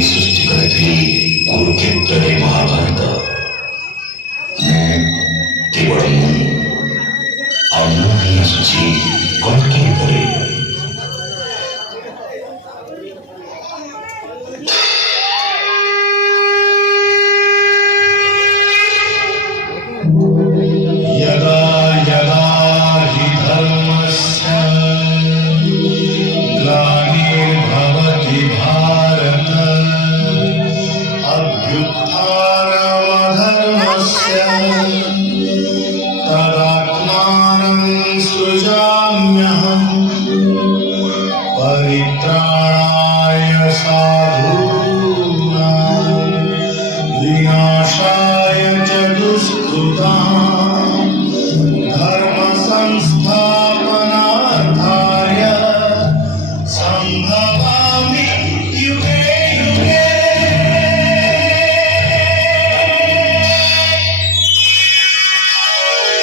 ही सृष्टी घडली कुरुक्षेत्र हे महाभारत केवळ अमूल्य सूची कणके करे यदा यदा हि धर्मस्य ग्लानिर्भवति भारत अभ्युत्थानमधर्मस्य तदात्मानं सृजाम्यहम् परित्राणाय साधूनां